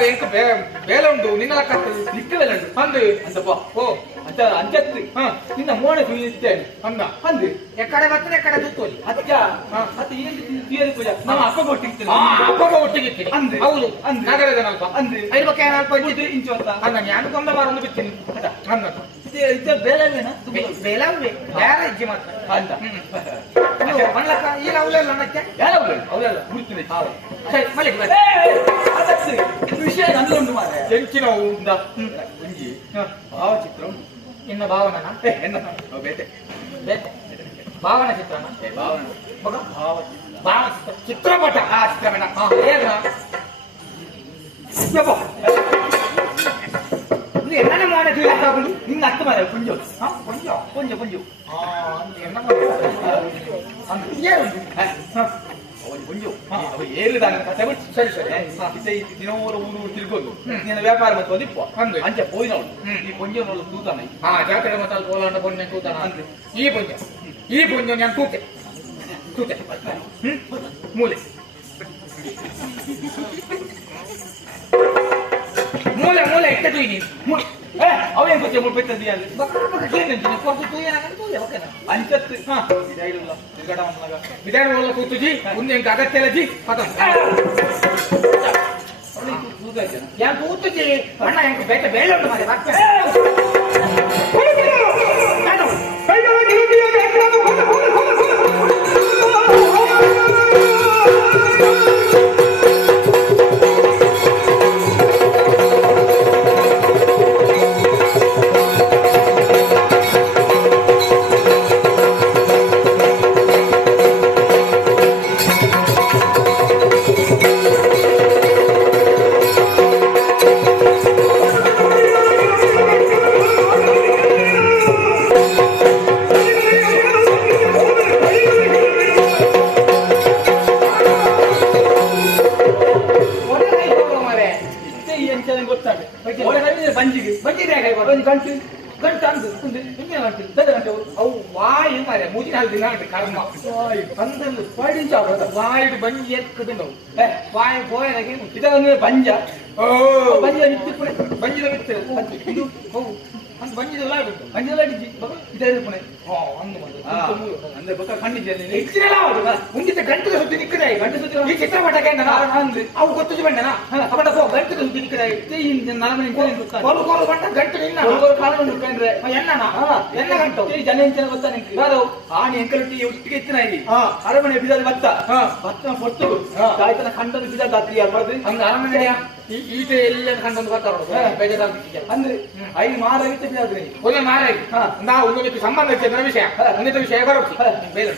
ಮಾರೆ ಎಂಕ ಬೇಲೆ ಉಂಟು ನಿನ್ನ ನಿಕ್ಕ ಬೇಲೆ ಉಂಟು ಅಂದು ಅಂತಪ್ಪ ಓ ಅಂತ ಅಂಚತ್ತು ನಿನ್ನ ಮೋಣ ಇರ್ತೇನೆ ಅಂದ ಅಂದು ಎಕ್ಕಡೆ ಬರ್ತದೆ ಎಕ್ಕಡೆ ದೂತೋಲಿ ಅದಕ್ಕೆ ಅದು ಏನು ಪೂಜಾ ನಮ್ಮ ಅಪ್ಪಗ ಒಟ್ಟಿಗೆ ಅಪ್ಪಗ ಒಟ್ಟಿಗೆ ಅಂದ್ರೆ ಹೌದು ಅಂದ್ರೆ ನಗರದ ನಲ್ಪ ಅಂದ್ರೆ ಐದು ಬಗ್ಗೆ ನಾಲ್ಕು ಇಂಚು ಅಂತ ಅಂದ ನಾನು ಕೊಂದ ಬಾರ ಒಂದು ಬಿಡ್ತೀನಿ ಅಂದ ಇದು ಬೇಲವೇನಾ ಬೇಲವೇ ಬೇರೆ ಇಜ್ಜಿ ಮಾತ್ರ ಅಂತ ಮಣ್ಣಕ್ಕ ಈಗ ಅವಳೆಲ್ಲ ಅನ್ನಕ್ಕೆ ಯಾರು ಅವಳೆಲ್ಲ ಬಿಡ್ತೀನಿ ಸರಿ ಮಲೆ ವಿಷಯ ನಂದು ಮಾರೆ ಎಂಚಿನ ಒಂಜಿ ಭಾವಚಿತ್ರ ಇನ್ನ ಭಾವನನ ಎನ್ನ ಬೇತೆ ಬೇತೆ ಭಾವನ ಚಿತ್ರನ ಭಾವನ ಮಗ ಭಾವ ಚಿತ್ರಪಟ ಆ ಚಿತ್ರಮೇನ ಏನ ಎನ್ನ ಮಾಡಿದ್ವಿ ನಿನ್ನ ಅರ್ಥ ಮಾಡ ಪುಂಜು ಪುಂಜು ಪುಂಜು ಪುಂಜು ಪುಂಜು ಏರಿದಾನ ಕತೆ ಬಿಟ್ಟು ಸರಿ ಸರಿ ದಿನವೂರು ಊರು ತಿರ್ಗೋದು ನಿನ್ನ ವ್ಯಾಪಾರ ಮತ್ತೆ ಒಂದಿಪ್ಪ ಅಂಚೆ ಪೋಯಿನವಳು ಈ ಪುಂಜನವಳು ತೂತಾನ ಜಾತ್ರೆ ಮತ್ತೆ ಕೋಲಾಟ ಪೊಣ್ಣೆ ತೂತಾನ ಅಂದ್ರೆ ಈ ಪುಂಜ ನಾನು ತೂತೆ ತೂತೆ ಮೂಲೆ ಮೂಲೆ ಮೂಲೆ ಎತ್ತದು ನೀನು ಅವೇನು ಗೊತ್ತೇ ಮೂರು ಬೆತ್ತದೀಯ ಅಂಚತ್ತು ಬಿದಾಡ ಕೂತುಜಿ ಮುಂದೆ ಎಂಕ ಅಗತ್ಯ ಇಲ್ಲ ಜಿ ಯಾಕೆ ಕೂತುಜಿ ಅಣ್ಣ ಎಂಕ ಬೇಟ ಬೇಳೆ ಉಂಟು ಮಾರೆ వాయుడు బంజి ఎక్కుతున్నావు వాయు పోయేలాగే ఇదే బంజ బంజ బంజిలో ಬಂಜಿದೆಲ್ಲ ಬಂಜಿದೆಲ್ಲ ಇದೇ ಅಂದ್ರೆ ಗೊತ್ತ ಖಂಡಿತ ಮುಂದಿನ ಗಂಟೆ ಸುದ್ದಿ ನಿಕ್ಕದೆ ಗಂಟೆ ಸುದ್ದಿ ಈ ಚಿತ್ರಪಟಕ್ಕೆ ಅವು ಗೊತ್ತು ಬಂಡನ ಅವಡ ಗಂಟೆ ಸುದ್ದಿ ನಿಕ್ಕದೆ ಕೋಲು ಕೋಲು ಬಂಡ ಗಂಟೆ ನಿನ್ನ ಕಾಲ ಕಂಡ್ರೆ ಎನ್ನ ಎನ್ನ ಗಂಟು ಈ ಜನ ಎಂಚನ ಗೊತ್ತಾ ನಿಂಗೆ ಯಾರು ಆನೆ ಎಂಕಲೊಟ್ಟಿ ಒಟ್ಟಿಗೆ ಎತ್ತಿನ ಇಲ್ಲಿ ಅರಮನೆ ಬಿಡದ ಭತ್ತ ಭತ್ತ ಕೊಟ್ಟು ಕಾಯ್ತನ ಖಂಡದ ಬಿಡ ದಾತ್ರಿ ಯಾರು ಮಾಡಿದ್ರಿ ಹಂಗ ಅರಮನೆ ಈಟ ಎಲ್ಲ ಖಂಡದ ಬರ್ತಾರ ಬೇಜಾರಾಗ್ತಿಗೆ ಅಂದ್ರೆ ಐದು ಮಾರಾಗಿತ್ತು ಬಿಡಾದ್ರಿ ಒಂದೇ ಮಾರಾಗಿ ನಾವು ಒಂದೊಂದು ಸಂಬಂಧ ಇರ್ತದೆ ವಿಷಯ ಒಂದಿದ್ದ ವಿಷಯ ಬರೋದು ಬೇರೆ